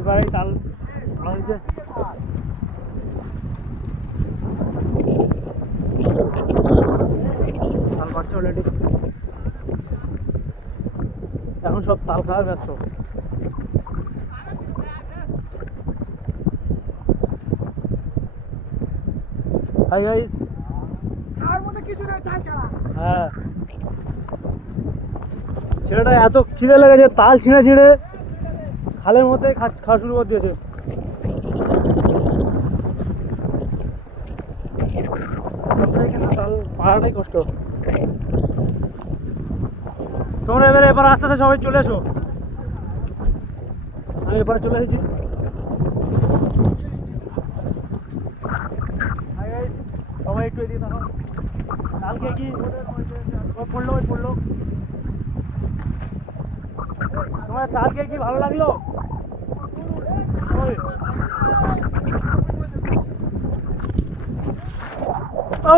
এবারে তাল হয়েছে। তাল পাচ্ছে অলরেডি, এখন সব তাল খাওয়ার ব্যস্ত। হাই গাইস, তার মধ্যে কিছু নেই তাল ছাড়া। হ্যাঁ ছেলেটা এত খিদে লেগেছে তাল ছিঁড়ে ছিঁড়ে খালের মধ্যে খাওয়া শুরু করে দিয়েছে। কিন্তু তাল পাড়াটাই কষ্ট। তোমরা এবার আস্তে আস্তে সবাই চলে এসো, আমি এবারে চলে এসেছি। সবাই একটু এদিকে থাকো। কালকে কি পড়লো তোমার কালকে কি ভালো লাগলো? ও